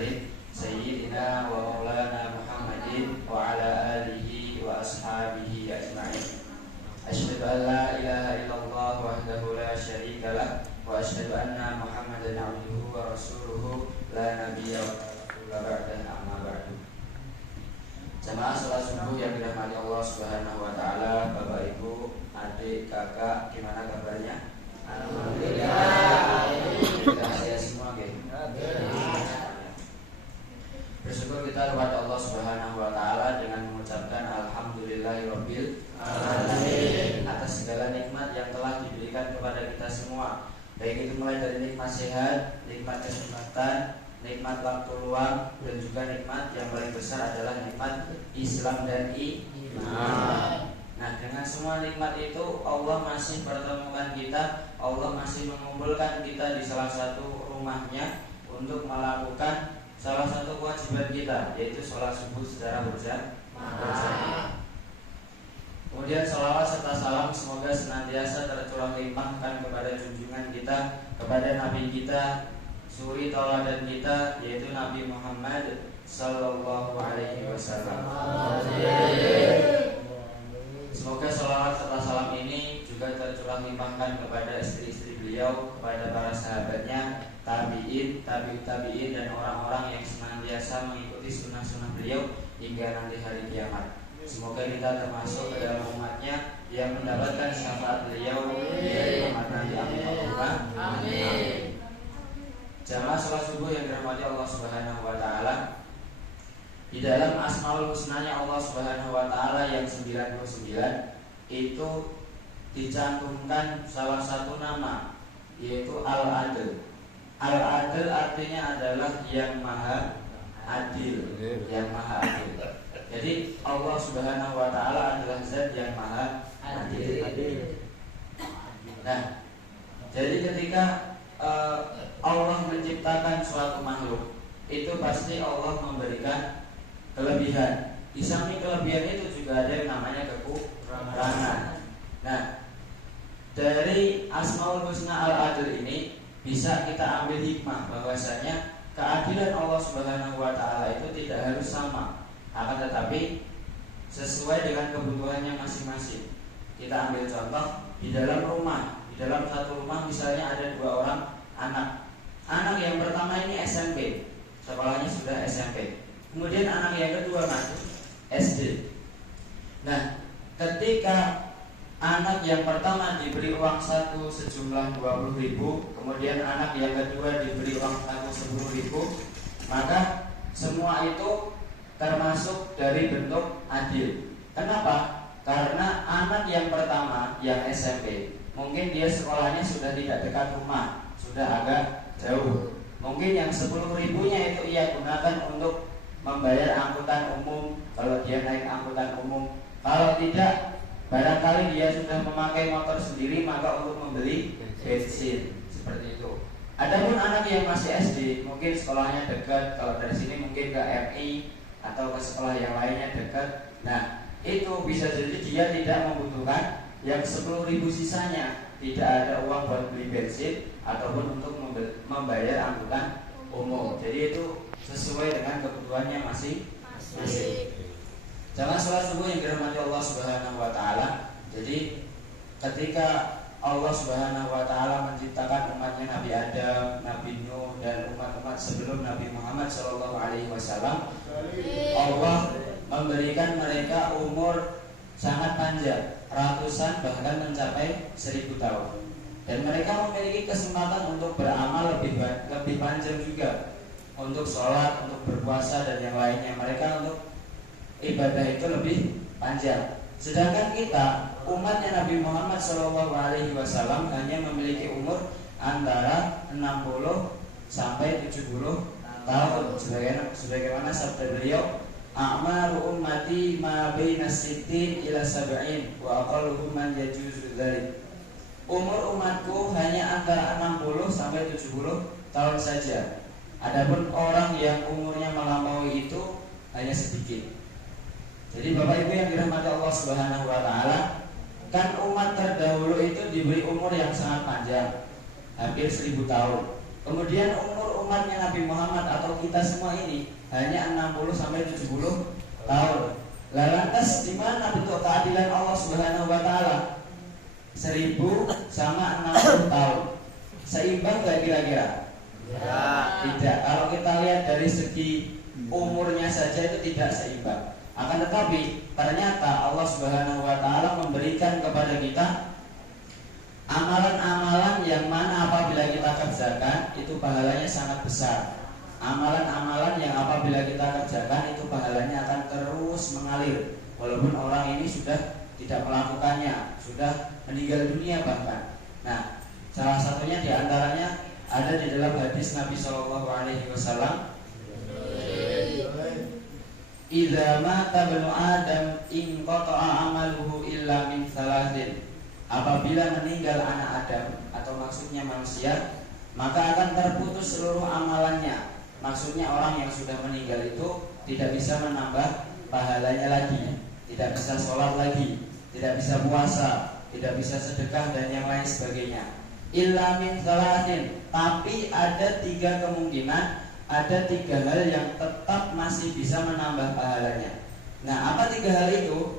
mursalin sayyidina wa maulana Muhammadin wa ala alihi wa ashabihi ajma'in. Asyhadu an la ilaha illallah wahdahu la syarika lah wa asyhadu anna Muhammadan abduhu wa rasuluhu la nabiyya wa la ba'da amma ba'du. Jamaah salat subuh yang dirahmati Allah Subhanahu wa taala, Bapak Ibu, adik, kakak, gimana kabarnya? Alhamdulillah. Saya semua bersyukur kita kepada Allah Subhanahu wa taala dengan mengucapkan alhamdulillahirabbil alamin atas segala nikmat yang telah diberikan kepada kita semua. Baik itu mulai dari nikmat sehat, nikmat kesehatan, nikmat waktu luang, dan juga nikmat yang paling besar adalah nikmat Islam dan iman. Nah, dengan semua nikmat itu Allah masih pertemukan kita, Allah masih mengumpulkan kita di salah satu rumahnya untuk melakukan salah satu kewajiban kita, yaitu sholat subuh secara berjamaah. Kemudian salawat serta salam semoga senantiasa tercurah limpahkan kepada junjungan kita, kepada Nabi kita, suri tauladan kita, yaitu Nabi Muhammad sallallahu alaihi wasallam. Semoga salawat serta salam ini juga tercurah limpahkan kepada istri-istri beliau, kepada para sahabatnya, tabi'in, tabi'in, dan orang-orang yang senantiasa mengikuti sunnah-sunnah beliau hingga nanti hari kiamat. Semoga kita termasuk ke dalam umatnya yang mendapatkan syafaat beliau dari umat nanti. Amin. Amin. Jamaah salat subuh yang dirahmati Allah Subhanahu wa taala, di dalam Asmaul Husnanya Allah Subhanahu wa taala yang 99 itu dicantumkan salah satu nama, yaitu Al-Adil. Al-Adil artinya adalah yang maha adil, yang maha adil. Jadi Allah Subhanahu wa taala adalah zat yang maha adil. Nah, jadi ketika Allah menciptakan suatu makhluk, itu pasti Allah memberikan kelebihan. Di samping kelebihan itu juga ada yang namanya kekurangan. Nah, dari Asmaul Husna Al-Adil ini bisa kita ambil hikmah bahwasanya keadilan Allah Subhanahu wa taala itu tidak harus sama, akan tetapi sesuai dengan kebutuhannya masing-masing. Kita ambil contoh di dalam rumah. Di dalam satu rumah misalnya ada 2 orang anak. Anak yang pertama ini SMP, sekolahnya sudah SMP. Kemudian anak yang kedua masuk SD. Nah, ketika anak yang pertama diberi uang saku sejumlah 20.000, kemudian anak yang kedua diberi uang saku 10.000, maka semua itu termasuk dari bentuk adil. Kenapa? Karena anak yang pertama yang SMP, mungkin dia sekolahnya sudah tidak dekat rumah, sudah agak jauh. Mungkin yang 10.000-nya itu ia gunakan untuk membayar angkutan umum kalau dia naik angkutan umum. Kalau tidak, barangkali dia sudah memakai motor sendiri, maka untuk membeli bensin, seperti itu. Adapun anak yang masih SD, mungkin sekolahnya dekat, kalau dari sini mungkin ke RI atau ke sekolah yang lainnya dekat. Nah, itu bisa jadi dia tidak membutuhkan yang 10.000 sisanya, tidak ada uang buat beli bensin ataupun untuk membayar angkutan umum. Jadi itu sesuai dengan kebutuhannya masing-masing. Jangan salat subuh yang dirahmati Allah Subhanahu wa taala. Jadi ketika Allah Subhanahu wa taala menciptakan umatnya Nabi Adam, Nabi Nuh, dan umat-umat sebelum Nabi Muhammad sallallahu alaihi wasallam, Allah memberikan mereka umur sangat panjang, ratusan bahkan mencapai 1000 tahun. Dan mereka memiliki kesempatan untuk beramal lebih panjang juga, untuk sholat, untuk berpuasa, dan yang lainnya. Mereka untuk ibadah itu lebih panjang. Sedangkan kita, umatnya Nabi Muhammad SAW, hanya memiliki umur antara 60 sampai 70 tahun. Sebagaimana sabda beliau, a'maru ummati ma baina sittin ila sab'in wa aqalluhum man yajuzu dzalik. Umur umatku hanya antara 60 sampai 70 tahun saja. Adapun orang yang umurnya melampaui itu hanya sedikit. Jadi Bapak Ibu yang dirahmati Allah Subhanahu wa taala, kan umat terdahulu itu diberi umur yang sangat panjang, hampir 1000 tahun. Kemudian umur umatnya Nabi Muhammad atau kita semua ini hanya 60 sampai 70 tahun. Lah lantas di mana bentuk keadilan Allah Subhanahu wa taala? 1000 sama 60 tahun. Seimbang gak kira-kira? Ya. Tidak. Kalau kita lihat dari segi umurnya saja itu tidak seimbang. Akan tetapi ternyata Allah Subhanahu wa taala memberikan kepada kita amalan-amalan yang mana apabila kita kerjakan itu pahalanya sangat besar. Amalan-amalan yang apabila kita kerjakan itu pahalanya akan terus mengalir walaupun orang ini sudah tidak melakukannya, sudah meninggal dunia bahkan. Nah, salah satunya diantaranya ada di dalam hadis Nabi Shallallahu Alaihi Wasallam, "Idza mata banu Adam in qata'a amaluhu illa min thalathin." Apabila meninggal anak Adam atau maksudnya manusia, maka akan terputus seluruh amalannya. Maksudnya orang yang sudah meninggal itu tidak bisa menambah pahalanya lagi, tidak bisa sholat lagi, tidak bisa puasa, tidak bisa sedekah dan yang lain sebagainya. Illa min thalathin. Tapi ada 3 kemungkinan, ada 3 hal yang tetap masih bisa menambah pahalanya. Nah, apa 3 hal itu?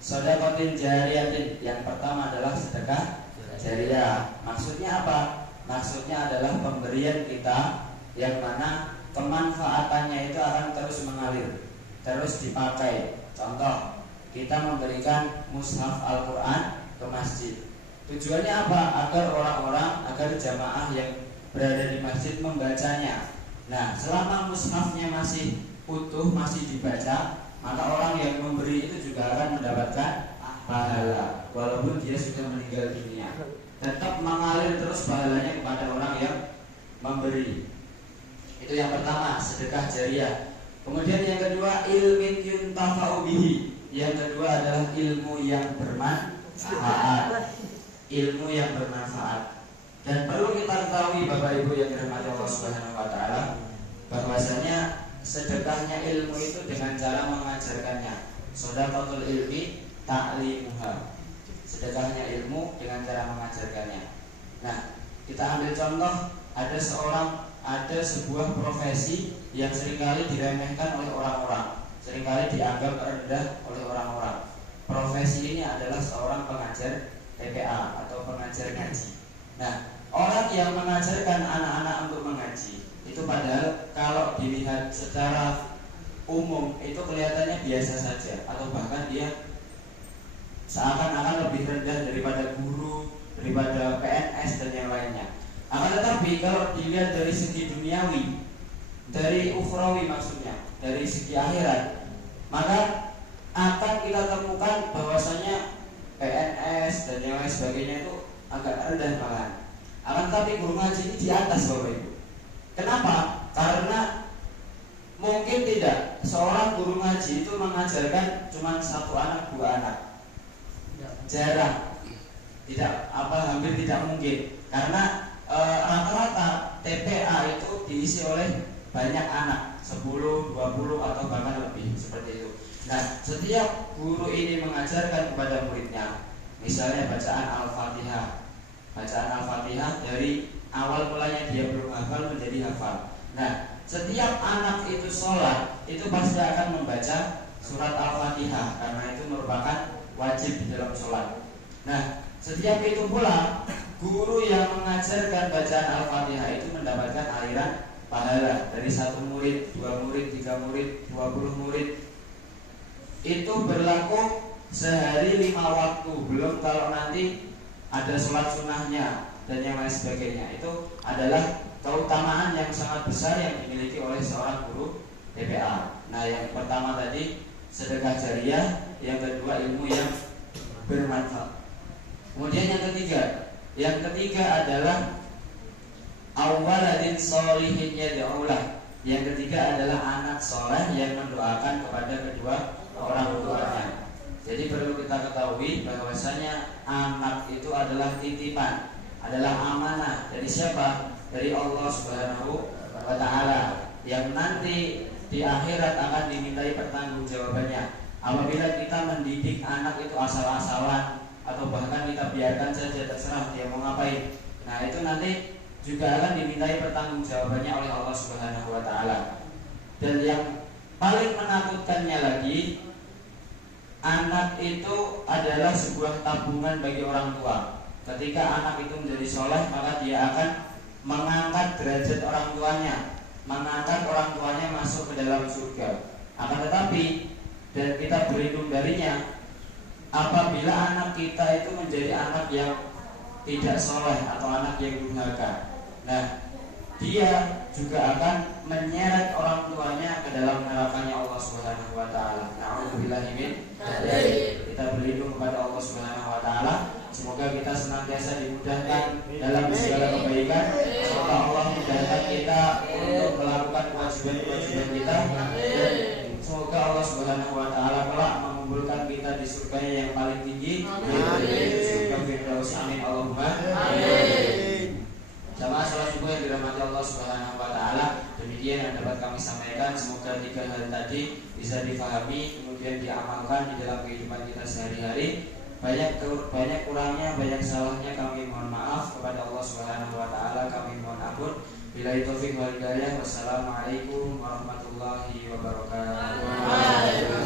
Shadaqatin jariyatin. Yang pertama adalah sedekah jariyah. Maksudnya apa? Maksudnya adalah pemberian kita yang mana kemanfaatannya itu akan terus mengalir, terus dipakai. Contoh, kita memberikan mushaf Al-Quran ke masjid. Tujuannya apa? Agar orang-orang, agar jamaah yang berada di masjid membacanya. Nah, selama mushafnya masih utuh, masih dibaca, maka orang yang memberi itu juga akan mendapatkan pahala walaupun dia sudah meninggal dunia. Tetap mengalir terus pahalanya kepada orang yang memberi. Itu yang pertama, sedekah jariyah. Kemudian yang kedua, ilmin yuntafa'u bihi. Yang kedua adalah ilmu yang bermanfaat. Ilmu yang bermanfaat. Dan perlu kita ketahui Bapak Ibu yang dirahmati Allah Subhanahu wa taala, bahwasanya sedekahnya ilmu itu dengan cara mengajarkannya. Shadaqatul ilmi ta'limuha. Sedekahnya ilmu dengan cara mengajarkannya. Nah, kita ambil contoh, ada sebuah profesi yang seringkali diremehkan oleh orang-orang, seringkali dianggap rendah oleh orang-orang. Profesi ini adalah seorang pengajar TPA atau pengajar ngaji. Nah, orang yang mengajarkan anak-anak untuk mengaji itu padahal kalau dilihat secara umum itu kelihatannya biasa saja, atau bahkan dia seakan-akan lebih rendah daripada guru, daripada PNS dan yang lainnya. Akan tetapi kalau dilihat dari segi duniawi, dari ukhrawi maksudnya, dari segi akhirat, maka akan kita temukan bahwasanya PNS dan yang lain sebagainya itu agak rendah malahan. Akan tetapi guru ngaji ini di atas Bapak Ibu. Kenapa? Karena mungkin tidak seorang guru ngaji itu mengajarkan cuma 1 anak, 2 anak. Jarang. Hampir tidak mungkin. Karena rata-rata TPA itu diisi oleh banyak anak, 10, 20 atau bahkan lebih seperti itu. Nah, setiap guru ini mengajarkan kepada muridnya, misalnya bacaan Al-Fatihah. Bacaan Al-Fatihah dari awal mulanya dia belum hafal menjadi hafal. Nah, setiap anak itu sholat itu pasti akan membaca surat Al-Fatihah karena itu merupakan wajib di dalam sholat. Nah, setiap itu pula guru yang mengajarkan bacaan Al-Fatihah itu mendapatkan aliran pahala dari 1 murid, 2 murid, 3 murid, 20 murid. Itu berlaku sehari 5 waktu, belum kalau nanti ada sholat sunnahnya dan yang lain sebagainya. Itu adalah keutamaan yang sangat besar yang dimiliki oleh seorang guru TPA. Nah, yang pertama tadi sedekah jariyah, yang kedua ilmu yang bermanfaat. Kemudian yang ketiga adalah awaladin sholihin yad'ulah. Yang ketiga adalah anak soleh yang mendoakan kepada kedua orang tuanya. Jadi perlu kita ketahui bahwasanya anak itu adalah titipan, adalah amanah dari siapa? Dari Allah Subhanahu wa taala yang nanti di akhirat akan dimintai pertanggungjawabannya. Apabila kita mendidik anak itu asal-asalan atau bahkan kita biarkan saja terserah dia mau ngapain, nah itu nanti juga akan dimintai pertanggungjawabannya oleh Allah Subhanahu wa taala. Dan yang paling menakutkannya lagi, anak itu adalah sebuah tabungan bagi orang tua. Ketika anak itu menjadi soleh, maka dia akan mengangkat derajat orang tuanya, mengangkat orang tuanya masuk ke dalam surga. Akan tetapi, dan kita berlindung darinya, apabila anak kita itu menjadi anak yang tidak soleh atau anak yang durhaka, nah dia juga akan menyeret orang tuanya ke dalam nerakanya Allah Subhanahu wa taala. Na'udzubillahi min dzalik. Kita berlindung kepada Allah Subhanahu wa taala. Semoga kita senantiasa dimudahkan dalam segala kebaikan. Semoga Allah mudahkan kita untuk melakukan kewajiban-kewajiban kita. Dan semoga Allah Subhanahu wa taala kelak mengumpulkan kita di surga yang paling tinggi, yaitu surga Firdaus. Amin Allahumma amin. Jamaah salat subuh yang dirahmati Allah Subhanahu wa taala, demikian yang dapat kami sampaikan. Semoga 3 hal tadi bisa difahami kemudian diamalkan di dalam kehidupan kita sehari-hari. Banyak kurangnya, banyak salahnya kami mohon maaf kepada Allah Subhanahu wa taala, kami mohon ampun. Billahi taufiq wal hidayah. Wassalamualaikum warahmatullahi wabarakatuh.